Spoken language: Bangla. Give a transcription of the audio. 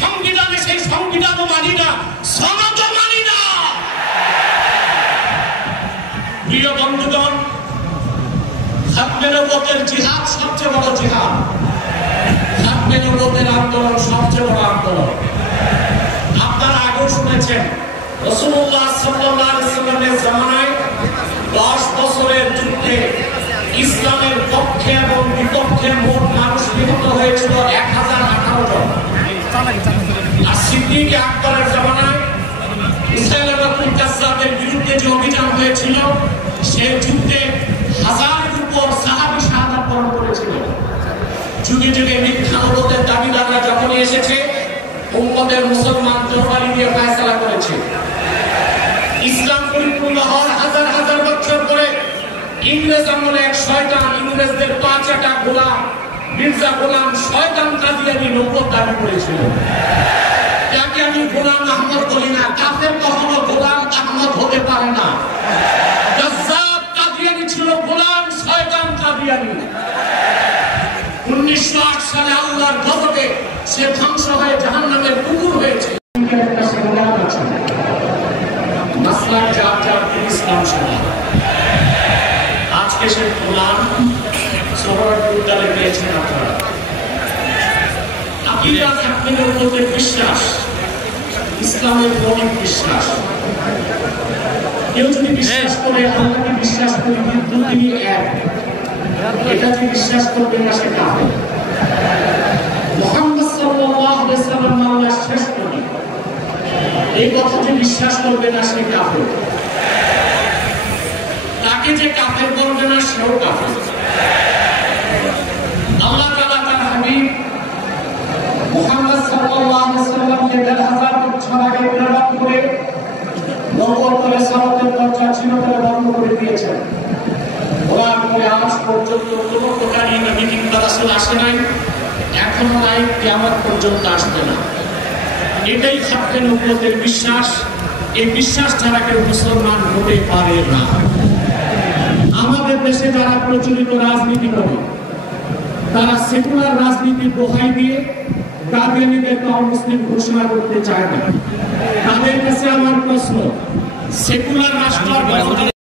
সংবিধানে সেই সংবিধানও মানি না, সনদও মানি না। প্রিয় বন্ধুগণ, খাতমে নবুওয়াতের জিহাদ সবচেয়ে বড় জিহাদ, খাতমে নবুওয়াতের আন্দোলন সবচেয়ে বড় আন্দোলন। আপনারা আগেও শুনেছেন রাসূলুল্লাহ সাল্লাল্লাহু আলাইহি ওয়াসাল্লামের জামানায় 10 বছরের যুদ্ধে ইসলামের পক্ষে এবং বিপক্ষে মোট মানুষ নিহত হয়েছিল 1018 জন। আর সিদ্দিক আকবরের জামানায় মুসাইলামাতুল কাজ্জাবের বিরুদ্ধে যে অভিযান হয়েছিল, সেই যুদ্ধে হাজারের উপর সাহাবী শাহাদাত বরণ করেছিল। যুগে যুগে মিথ্যা নবুওয়াতের দাবিদাররা যখনই এসেছে, উম্মতের মুসলমান তরবারি দিয়ে ফয়সালা করেছে। ইসলাম পরিপূর্ণ হওয়ার হাজার হাজার বছর পরে ইংরেজ আমলে এক শয়তান, ইংরেজদের 5টা গোলাম, মির্জা গোলাম শয়তান কাদিয়ানি নবুওয়াত দাবি করেছিল। তাকে আমি গোলাম আহমদ বলি না, কাফের কখনো গোলাম আহমদ হতে পারে না। গাজ্জাব কাদিয়ানি ছিল গোলাম শয়তান কাদিয়ানি। 1908 সালে আল্লাহর গজবে সে ধ্বংস হয়ে জাহান্নামের কুকুর হয়েছে। মাসলাক যার যার ইসলাম সভা, আজকে সে গোলাম সোহরাওয়ার্দী উদ্যানে পেয়েছেন। আপনারা আকীদা খাতমে নবুওয়াতের বিশ্বাস, ইসলামের মৌলিক বিশ্বাস। কেউ যদি বিশ্বাস করে আল্লাহকে বিশ্বাস করে তিনি এক, এটা যে বিশ্বাস করবে না সে কাফের। মুহাম্মদ সাল্লাল্লাহু আলাইহি ওয়াসাল্লাম আল্লাহর শেষ নবী, এই কথা যে বিশ্বাস করবে না সে কাফের। তাকে যে কাফের করবে না সেও কাফের। আল্লাহ তাআলা তার হাবিব মুহাম্মদ সাল্লাল্লাহু আলাইহি ওয়াসাল্লামকে 1000 বছর আগে প্রেরণ করে নবুওয়াতের রিসালাতের দরজা চিরতরে বন্ধ করে দিয়েছেন। ওরা করে আজ পর্যন্ত কোনো প্রকার মিটিং বা রাসূল আসে নাই, এখনো নাই, কিয়ামত পর্যন্ত আসবে না। এটাই খাতমে নবুওয়াতের বিশ্বাস। এই বিশ্বাস ছাড়া কেউ মুসলমান হতে পারে না। আমাদের দেশে যারা প্রচলিত রাজনীতি করে, তারা সেকুলার রাজনীতির দোহাই দিয়ে কাদিয়ানীদেরকে অমুসলিম ঘোষণা করতে চায় না। তাদের কাছে আমার প্রশ্ন, সেকুলার রাষ্ট্র